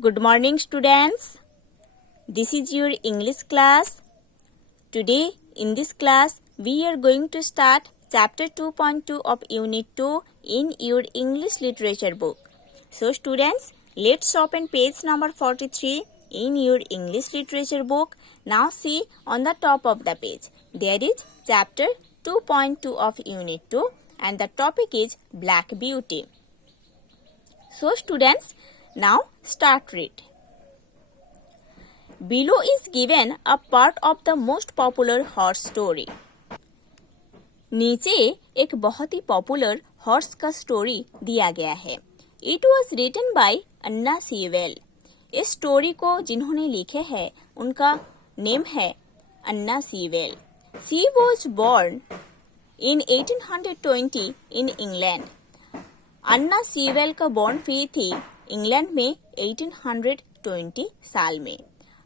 Good morning, students. This is your English class. Today, in this class, we are going to start Chapter 2.2 of Unit 2 in your English Literature book. So, students, let's open page number 43 in your English Literature book. Now, see on the top of the page. There is Chapter 2.2 of Unit 2 and the topic is Black Beauty. So, students, now start read. Below is given a part of the most popular horse story. नीचे एक बहुत ही popular horse का story दिया गया है. It was written by Anna Sewell. इस story को जिन्होंने लिखे है उनका नेम है अन्ना Sewell. She was born in 1820 in England. Anna Sewell का बॉर्न हुई थी इंग्लैंड में 1820 साल में.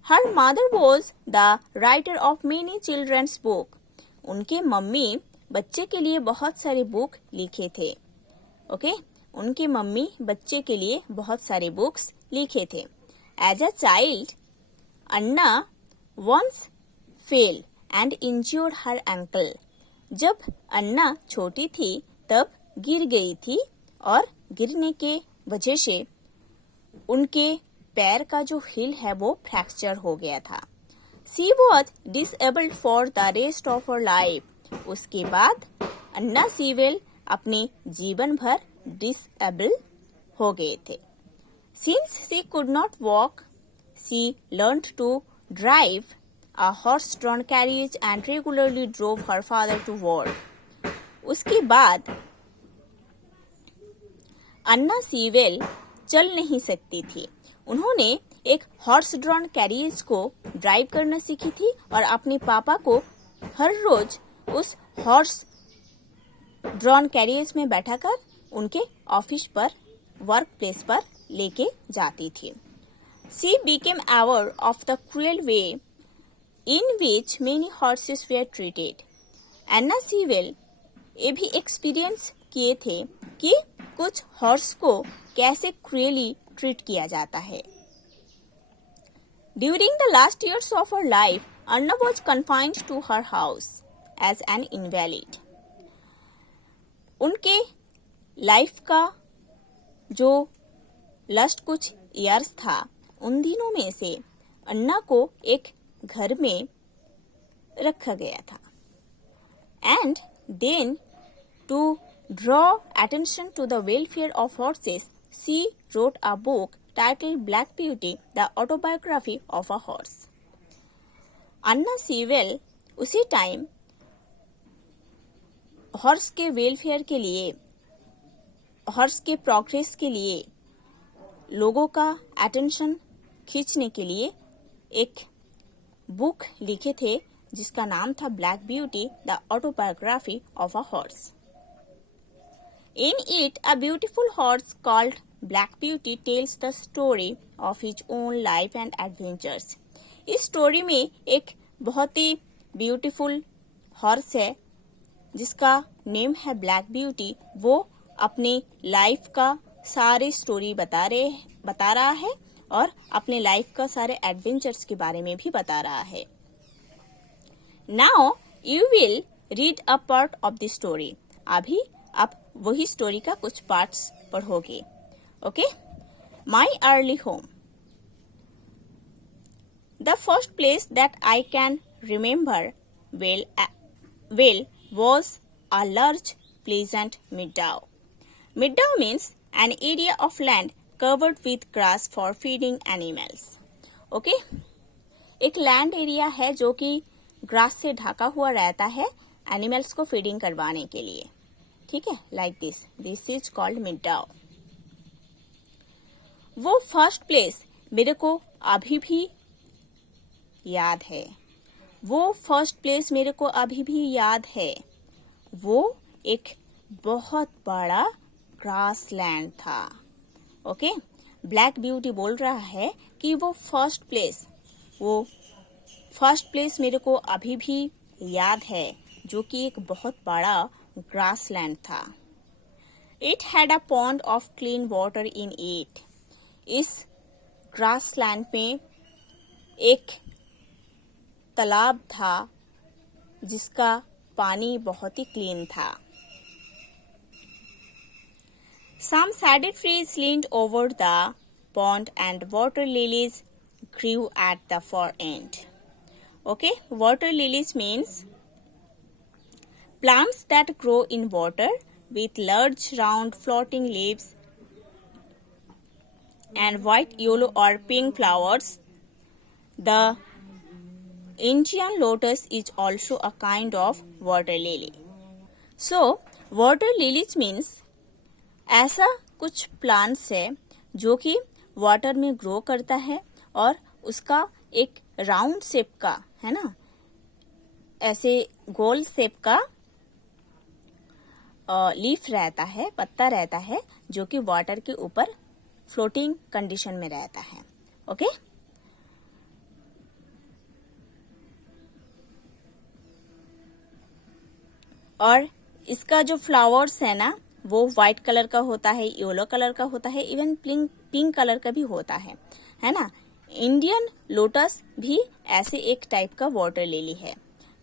Her mother was the writer of many children's book. उनके मम्मी बच्चे के लिए बहुत सारे बुक लिखे थे. ओके, उनके मम्मी बच्चे के लिए बहुत सारे बुक्स लिखे थे. As a child, Anna once fell and injured her ankle. जब अन्ना छोटी थी तब गिर गई थी और गिरने के वजह से उनके पैर का जो हिल है वो फ्रैक्चर हो गया था. She was disabled for the rest of her life. उसके बाद अन्ना सीवेल अपने जीवन भर डिसेबल हो गए थे. Since she could not walk, she learned to drive a horse-drawn carriage and regularly drove her father to work. उसके बाद अन्ना सीवेल चल नहीं सकती थी. उन्होंने एक हॉर्स ड्रॉन कैरियज को ड्राइव करना सीखी थी और अपने पापा को हर रोज उस हॉर्स ड्रॉन कैरियज में बैठाकर उनके ऑफिस पर वर्क प्लेस पर लेके जाती थी. She became aware of the cruel way in which many horses were treated. Anna Sewell ये भी एक्सपीरियंस किए थे कि कुछ हॉर्स को कैसे क्रूयली ट्रीट किया जाता है. During the last years of her life, Anna was confined to her house as an invalid. उनके लाइफ का जो लास्ट कुछ ईयर्स था उन दिनों में से अन्ना को एक घर में रखा गया था. And then to draw attention to the welfare of horses, she wrote a book titled Black Beauty, the autobiography of a horse. Anna Sewell उसी टाइम हॉर्स के वेलफेयर के लिए, हॉर्स के प्रोग्रेस के लिए, लोगों का अटेंशन खींचने के लिए एक बुक लिखे थे जिसका नाम था black beauty, the autobiography of a horse. In it, a beautiful horse called Black Beauty tells the story of his own life and adventures. इस स्टोरी में एक बहुत ही ब्यूटीफुल हॉर्स है जिसका नेम है ब्लैक ब्यूटी. वो अपने लाइफ का सारे स्टोरी बता रहा है और अपने लाइफ का सारे एडवेंचर्स के बारे में भी बता रहा है. Now you will read a part of the story. अभी आप वही स्टोरी का कुछ पार्ट्स पढ़ोगे. Okay, my early home. The first place that I can remember well was a large pleasant meadow. Meadow means an area of land covered with grass for feeding animals. Okay, एक land area है जो कि grass से ढका हुआ रहता है animals को फीडिंग करवाने के लिए. ठीक है, लाइक दिस इज कॉल्ड मिडाओ. वो फर्स्ट प्लेस मेरे को अभी भी याद है. वो फर्स्ट प्लेस मेरे को अभी भी याद है. वो एक बहुत बड़ा ग्रास लैंड था. ओके, ब्लैक ब्यूटी बोल रहा है कि वो फर्स्ट प्लेस मेरे को अभी भी याद है जो कि एक बहुत बड़ा grassland था. It had a pond of clean water in it. इस ग्रासलैंड में एक तालाब था जिसका पानी बहुत ही क्लीन था. Some cedar trees leaned over the pond and water lilies grew at the far end. Okay, water lilies means plants that grow in water with large round floating leaves and white, yellow or pink flowers. The Indian lotus is also a kind of water lily. So, water lilies means ऐसा कुछ plants है जो कि water में grow करता है और उसका एक राउंड शेप का, है ना, ऐसे गोल शेप का लीफ रहता है, पत्ता रहता है, जो कि वाटर के ऊपर फ्लोटिंग कंडीशन में रहता है. ओके, और इसका जो फ्लावर्स है ना वो व्हाइट कलर का होता है, येलो कलर का होता है, इवन पिंक कलर का भी होता है ना. इंडियन लोटस भी ऐसे एक टाइप का वाटर लिली है.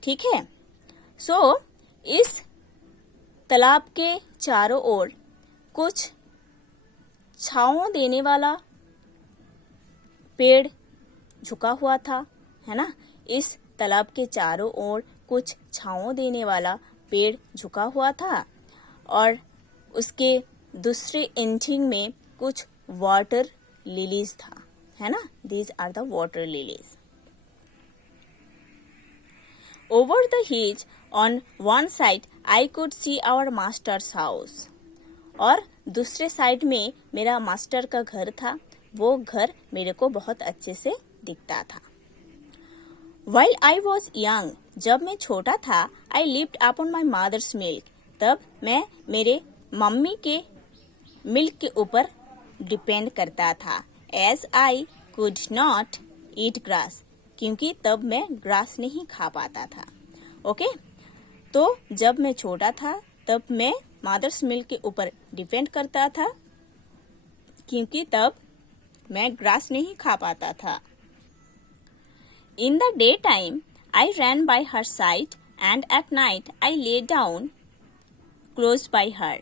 ठीक है. सो इस तालाब के चारों ओर कुछ छांव देने वाला पेड़ झुका हुआ था, है ना. इस तालाब के चारों ओर कुछ छांव देने वाला पेड़ झुका हुआ था और उसके दूसरे एंडिंग में कुछ वाटर लिलीज था, है ना. These are the water lilies. Over the hedge on one side I could see our master's house. और दूसरे साइड में मेरा मास्टर का घर था. वो घर मेरे को बहुत अच्छे से दिखता था. While I was young, जब मैं छोटा था, I lived upon my mother's milk. तब मैं मेरे मम्मी के मिल्क के ऊपर डिपेंड करता था. As I could not eat grass, क्योंकि तब मैं ग्रास नहीं खा पाता था. ओके, तो जब मैं छोटा था तब मैं मदर्स मिल्क के ऊपर डिपेंड करता था क्योंकि तब मैं ग्रास नहीं खा पाता था. In the daytime, I ran by her side and at night I lay down close by her.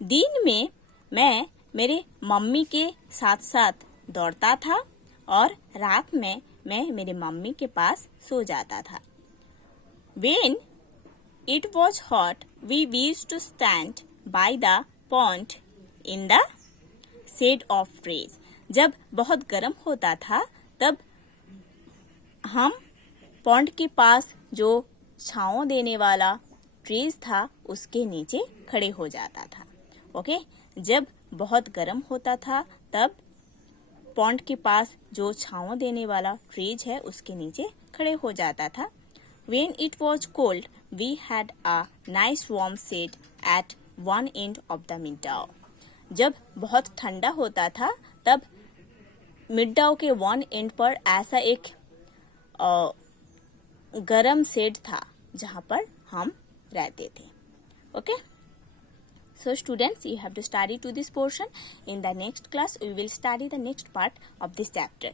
दिन में मैं मेरे मम्मी के साथ साथ दौड़ता था और रात में मैं मेरे मम्मी के पास सो जाता था. When it was hot, we used to stand by the pond in the shade of trees. जब बहुत गर्म होता था तब हम पॉन्ड के पास जो छांव देने वाला ट्रीज था उसके नीचे खड़े हो जाता था. ओके, जब बहुत गर्म होता था तब पॉन्ड के पास जो छांव देने वाला ट्रीज है उसके नीचे खड़े हो जाता था. When it was cold, we had a nice warm shade at one end of the meadow. जब बहुत ठंडा होता था तब मिडाओ के वन एंड पर ऐसा एक गरम शेड था जहाँ पर हम रहते थे. Okay, so students, you have to study to this portion. In the next class we will study the next part of this chapter.